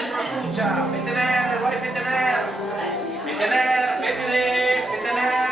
femmine sulla cuccia, Petener, vai Petener, Petener, femmine, Petener.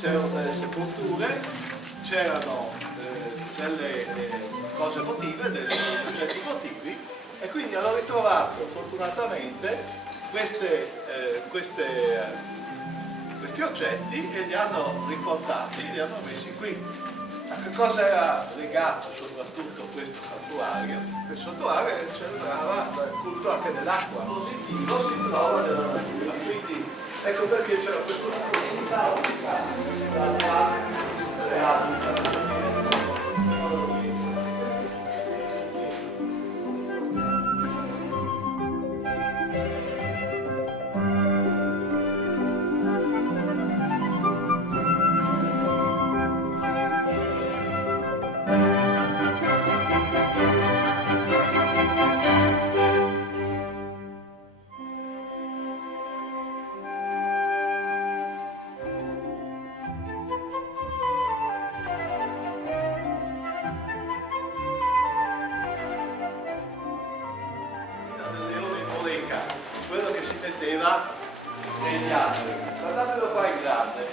C'erano delle sepolture, c'erano delle cose votive, degli oggetti votivi, e quindi hanno ritrovato fortunatamente questi oggetti e li hanno riportati, li hanno messi qui. A che cosa era legato soprattutto questo santuario? Questo santuario celebrava il culto anche dell'acqua. Positivo si trova nella natura, quindi ecco perché c'era questo teatro. Del leone in Moleca, quello che si metteva negli alberi. Guardatelo qua in grande.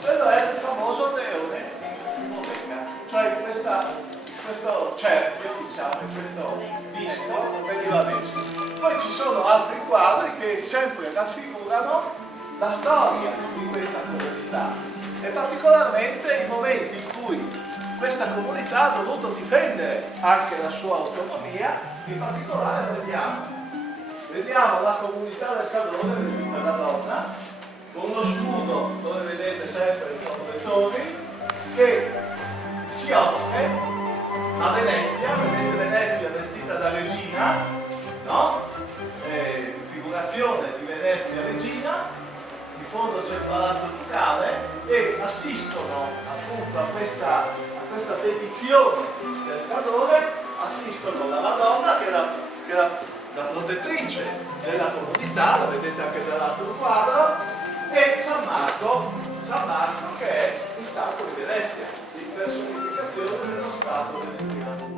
Quello è il famoso leone in Moleca, cioè questo cerchio, diciamo, questo disco veniva messo. Poi ci sono altri quadri che sempre raffigurano la storia di questa comunità e particolarmente i momenti in cui questa comunità ha dovuto difendere anche la sua autonomia. In particolare vediamo la comunità del Cadore vestita da donna con uno scudo dove vedete sempre il nome dei torri che si offre a Venezia, vedete Venezia vestita da regina, no? Figurazione di Venezia regina, in fondo c'è il palazzo ducale e assistono appunto a questa petizione del Cadore, assistono la Madonna che era la protettrice della comunità, lo vedete anche dall'altro quadro, e San Marco che è il santo di Venezia, di personificazione dello Stato veneziano.